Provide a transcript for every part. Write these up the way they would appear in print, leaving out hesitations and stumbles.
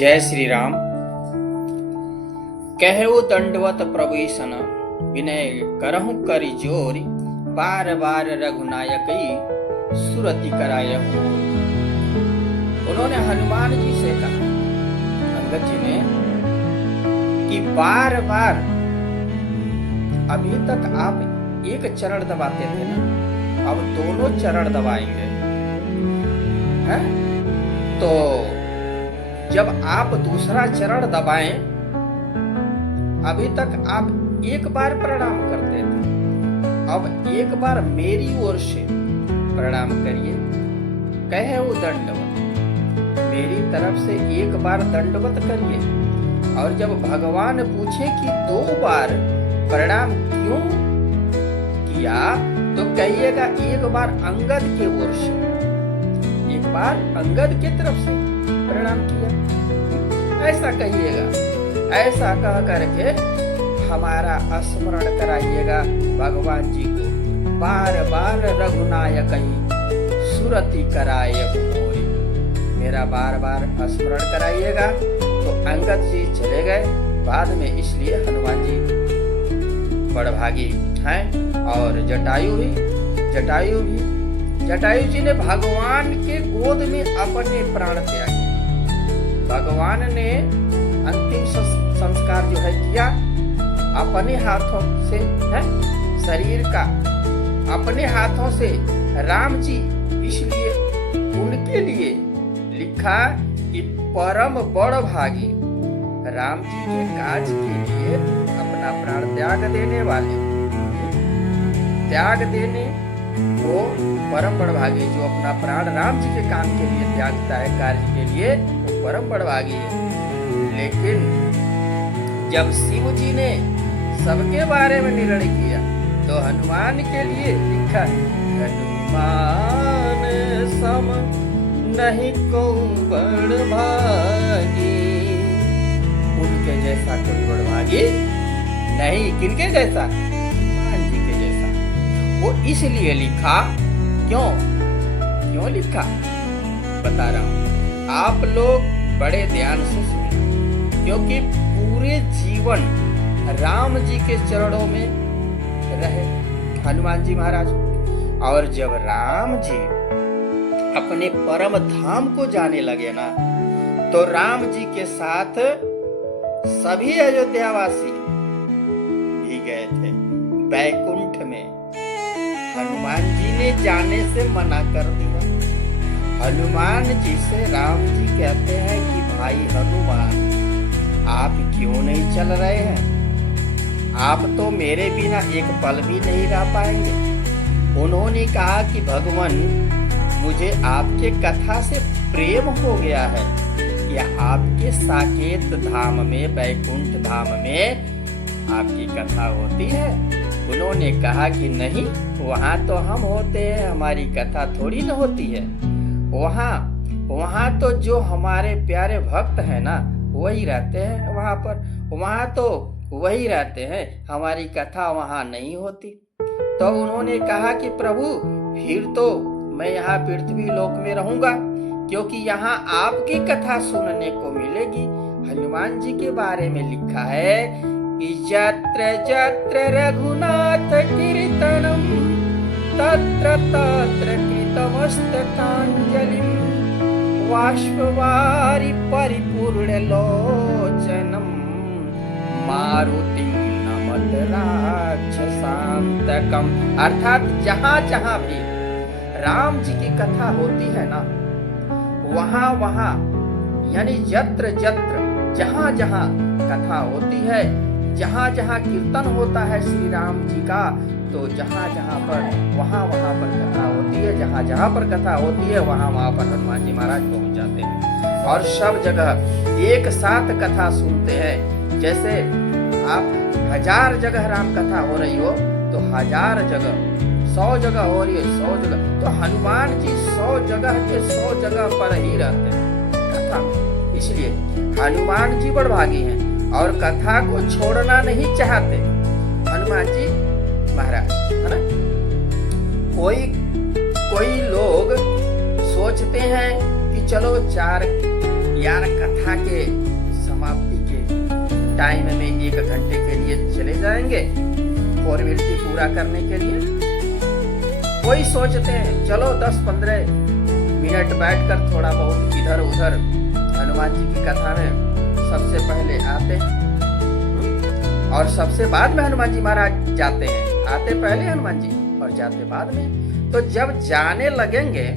जय श्री राम। कहु दंडवत प्रभु सन विनय करहु करि जोरी, बार बार रघुनायक सुरति कराय। उन्होंने हनुमान जी से कहा, अंगद जी ने, कि बार बार अभी तक आप एक चरण दबाते थे ना, अब दोनों चरण दबाएंगे। है? तो जब आप दूसरा चरण दबाएं, अभी तक आप एक बार प्रणाम करते थे, अब एक बार मेरी ओर से प्रणाम करिए। कहे वो दंडवत, मेरी तरफ से एक बार दंडवत करिए। और जब भगवान पूछे कि दो बार प्रणाम क्यों किया, तो कहिएगा एक बार अंगद के ओर से, एक बार अंगद की तरफ से प्रणाम किया, ऐसा कहिएगा। ऐसा कह करके हमारा स्मरण कराइएगा भगवान जी को। बार बार रघुनायक सुरति कराय मोरी, मेरा बार बार स्मरण कराइएगा। तो अंगद जी चले गए बाद में, इसलिए हनुमान जी बड़भागी हैं। और जटायु जी ने भगवान के गोद में अपने प्राण त्यागे। भगवान ने अंतिम संस्कार जो है किया अपने हाथों से, है शरीर का अपने हाथों से राम जी। इसलिए उनके लिए लिखा कि परम बड़ भागी राम जी के काज के लिए अपना प्राण त्याग देने वाले, त्याग देने वो परम बड़भागी। जो अपना प्राण राम जी के काम के लिए त्यागता है, कार्य के लिए, वो परम बड़भागी है। लेकिन जब शिव जी ने सबके बारे में निर्णय किया, तो हनुमान के लिए लिखा, हनुमान सम नहीं को बड़भागी। उनके जैसा कोई बड़भागी नहीं। किनके जैसा? हनुमान जी के जैसा। वो इसलिए लिखा, क्यों लिखा बता रहा हूं, आप लोग बड़े ध्यान से सुनिए। क्योंकि पूरे जीवन राम जी के चरणों में रहे हनुमान जी महाराज। और जब राम जी अपने परम धाम को जाने लगे ना, तो राम जी के साथ सभी अयोध्यावासी भी गए थे बैकुंठ में। हनुमान जी ने जाने से मना कर दिया। हनुमान जी से राम जी कहते हैं कि भाई हनुमान, आप क्यों नहीं चल रहे हैं? आप तो मेरे बिना एक पल भी नहीं रह पाएंगे। उन्होंने कहा कि भगवान, मुझे आपके कथा से प्रेम हो गया है। या आपके साकेत धाम में, बैकुंठ धाम में आपकी कथा होती है? उन्होंने कहा कि नहीं, वहाँ तो हम होते हैं, हमारी कथा थोड़ी न होती है। वहाँ तो जो हमारे प्यारे भक्त हैं ना, वही रहते हैं वहाँ पर। वहाँ तो वही रहते हैं, हमारी कथा वहाँ नहीं होती। तो उन्होंने कहा कि प्रभु, फिर तो मैं यहाँ पृथ्वी लोक में रहूंगा, क्योंकि यहाँ आपकी कथा सुनने को मिलेगी। हनुमान जी के बारे में लिखा है कि यत्र यत्र रघुनाथ कीर्तनम तत्र तत्र कृतमस्तकांजलिं बाष्पवारि परिपूर्ण लोचनम मारुतिं नमत राक्षसांतकम। अर्थात जहाँ जहाँ भी राम जी की कथा होती है ना, वहाँ यानी यत्र यत्र, जहाँ जहाँ कथा होती है, जहाँ जहाँ कीर्तन होता है श्री राम जी का, तो जहाँ जहाँ पर वहाँ पर कथा होती है। जहाँ जहाँ पर कथा होती है, वहाँ पर हनुमान जी महाराज पहुँच जाते हैं और सब जगह एक साथ कथा सुनते हैं। जैसे आप 1000 जगह राम कथा हो रही हो, तो 1000 जगह, 100 जगह हो रही है, 100 जगह, तो हनुमान जी 100 जगह के 100 जगह पर ही रहते हैं कथा। इसलिए हनुमान जी बड़भागी हैं और कथा को छोड़ना नहीं चाहते हनुमान जी महाराज, है ना। कोई लोग सोचते हैं कि चलो 4 यार कथा के समाप्ति के टाइम में 1 घंटे के लिए चले जाएंगे फॉर्मेलिटी पूरा करने के लिए। कोई सोचते हैं चलो 10-15 मिनट बैठकर थोड़ा बहुत इधर उधर हनुमान जी की कथा में सबसे पहले आते हैं और सबसे बाद में हनुमान जी महाराज जाते हैं। आते पहले हनुमान जी और जाते बाद में। तो जब जाने लगेंगे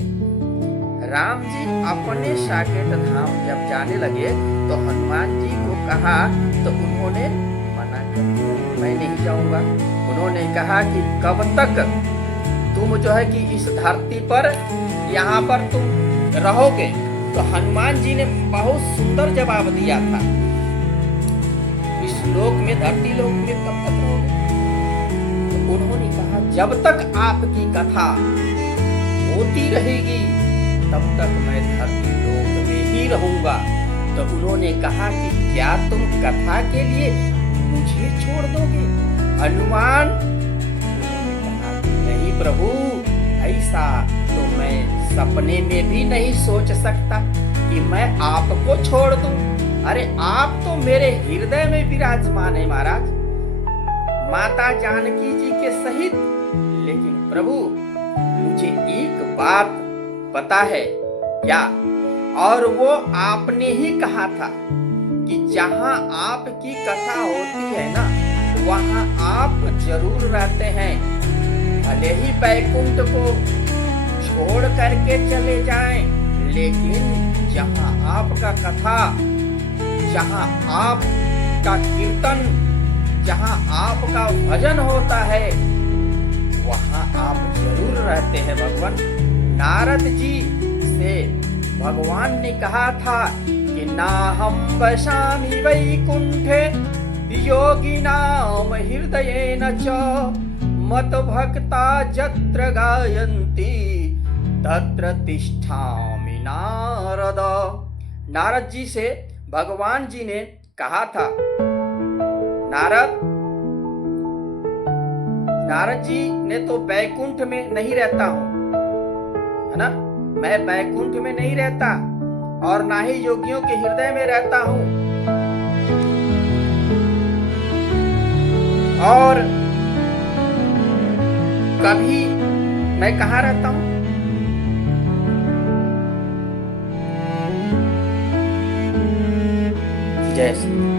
राम जी अपने साकेत धाम जब जाने लगे तो हनुमान जी को कहा तो उन्होंने मना कर दिया, मैं नहीं जाऊंगा। उन्होंने कहा कि कब तक तुम जो है कि इस धरती पर यहाँ पर तुम रहोगे। तो हनुमान जी ने बहुत सुंदर जवाब दिया था, इस लोक में धरती लोक में कब तक रहोगे। तो उन्होंने कहा जब तक आपकी कथा होती रहेगी तब तक मैं धरती लोक में ही रहूंगा। तो उन्होंने कहा कि क्या तुम कथा के लिए मुझे छोड़ दोगे हनुमान। उन्होंने कहा नहीं प्रभु, ऐसा तो मैं सपने में भी नहीं सोच सकता कि मैं आपको छोड़ दूं। अरे आप तो मेरे हृदय में विराजमान है महाराज, माता जानकी जी के सहित। लेकिन प्रभु मुझे एक बात पता है क्या, और वो आपने ही कहा था कि जहां आपकी कथा होती है ना वहां आप जरूर रहते हैं। भले ही बैकुंठ को छोड़ करके चले जाएं, लेकिन जहां आपका कथा, जहां आपका कीर्तन, जहां आपका भजन होता है वहां आप जरूर रहते हैं भगवान। नारद जी से भगवान ने कहा था कि ना हम वसामि वैकुंठे योगिनाम हृदयेन च मत भक्ता जत्र गायन्ति तत्र तिष्ठामि नारद। नारद जी से भगवान जी ने कहा था, नारद जी ने तो बैकुंठ में नहीं रहता हूं, है ना, मैं बैकुंठ में नहीं रहता और ना ही योगियों के हृदय में रहता हूं। और कभी मैं कहाँ रहता हूं, जय श्री